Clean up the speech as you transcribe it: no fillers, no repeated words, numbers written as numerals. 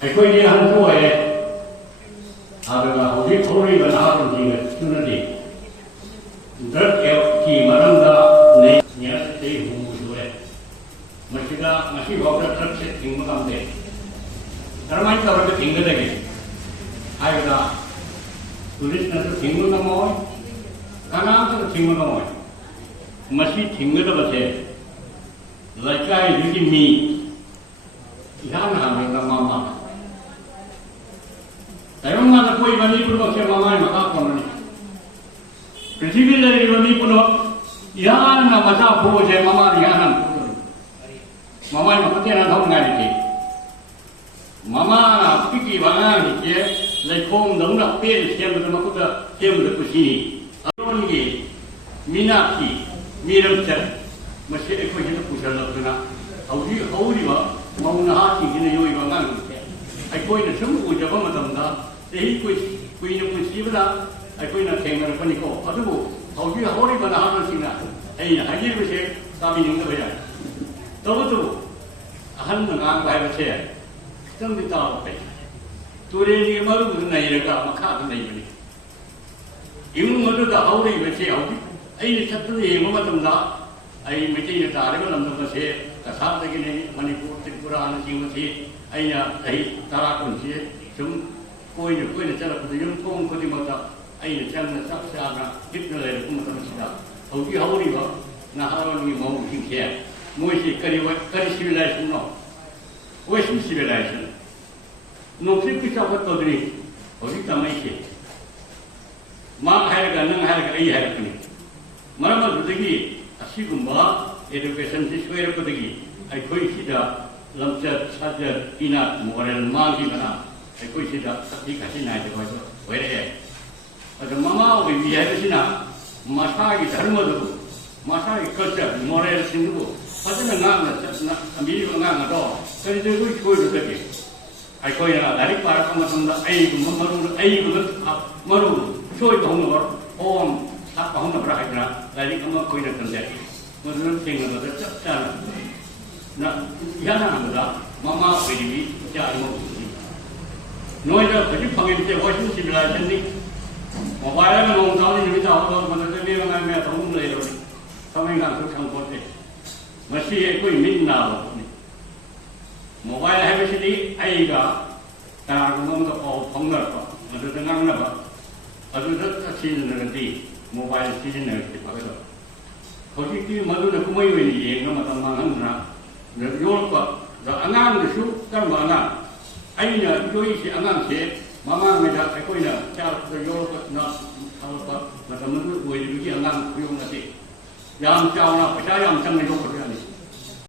ꯑꯩꯈꯣꯏꯗꯤ ꯍꯟ ꯑꯣꯏꯔꯦ ꯑꯗꯨꯒ ꯍꯧꯖꯤꯛ ꯍꯧꯔꯤꯕ ꯅꯍꯥꯔꯣꯜꯁꯤꯡꯅꯗꯤ ꯗ꯭ꯔꯒꯀꯤ ꯃꯔꯝꯗ ꯆꯍꯤ 3 ꯁꯨꯔꯦ ꯃꯁꯤꯗ ꯉꯁꯤꯐꯥꯎꯗ ꯗ꯭ꯔꯒꯁꯦ ꯊꯤꯡꯕ ꯉꯝꯗꯦ ꯀꯔꯝꯍꯥꯏꯅ ꯇꯧꯔꯒ ꯊꯤꯡꯒꯗꯒꯦ ꯍꯥꯏꯕꯗ ꯄꯨꯂꯤꯁꯅꯁꯨ ꯊꯤꯡꯕ ꯉꯝꯃꯣꯏ ꯀꯅꯥꯝꯇꯅ ꯊꯤꯡꯕ ꯉꯝꯃꯣꯏ मसी थिंगदबसे लैकाई मी इहान हामेगा मामा तयमा कोई मणिपुर से मामा मका कोनी पृथ्वी ले मणिपुर इहान मचा भोजे मामा इहान मामा मकते ना धम गाई थी मामा पिकी वाला के लेखोम दौना पेल सेम मकुता सेम कुसी अरोनगी मीनाक्षी मीरम चल मसे अखोइना पुसलना हौजी हौरिबा मौना हाथिगिना योइबा गांग अखोइना सम उजबा मतमदा एही कुइना पुसिबला अखोइना थेंगरपनिको अदुबो हौजी हौरिबा नाहासिना एना हाजिबसे ताबिनिंग बया तबतो अहन नगांग बायबसे तंदि ताबे तुरेनि मरु नैरगा मखा नैबनि इउ मरुदा हौरिबसे हौजी अने चतुर येंगमतमदा अई मिटिंग तारब लमदबसे कसादगिने मणिपुर त्रिपुरा नचिंगसे अइना अई तारा कुनसे सुम कोइने चलपद युम कोम खुदिमता अइना चंगना सबसाना हिटना लेरु मतमसिदा हौगी हौरिबा नाहारोनी मौसिंसे मोइसे करि सिविलाइजेशन नो वेस्ट सिविलाइजेशन नोक्सि पिचावतोदनि हौगी तमैसे मा हायरगा नंग हायरगा अई हायरकनि मरम अदुदगी असिगुम्बा एजुकेशन से सोयरपदगी अखोई सिदा लमचत साजत इना मोरल मांगी बना अखोई सिदा सती खासी नाय दे होय होयरे अद ममा ओबि बिहायसिना मसागी धर्मदु मसागी कल्चर मोरल सिंगु फजना नांगना चतना अमी नांगा दो करि दे कोई कोई दके अखोई ना दारि पारा कमसंदा आई मरु मरु सोय बहुनवर ओम आप कहूँ ना प्राइमरा लाइक हम कोई ना करते हैं मतलब सिंगल मतलब चप चार ना यह ना हमरा मामा बेबी चार मोटी नोइडा कभी फंगे से वॉशिंग सिविलाइजेशन नहीं मोबाइल में लोग जाने नहीं था और मतलब जब ये मैं तो हूँ ले लो समय का कुछ हम करते मसी है कोई मिल ना हो मोबाइल है वैसे नहीं आएगा तार गुम का फंगर का मतलब तंगांग ना बा अदुदत अच्छी नरती मोबाइल सिजनते पागल हौजिकी मधुना कुमै वैनि येंगा मतम मांगना योलपा द अनांग दसु कर्म अनांग अइना योइसे अनांग से मामा मेदा अखोइना चार द योलपा ना थालपा मतम मधु वैनि अनांग कुयोंगते याम चावना पचा याम चंग यो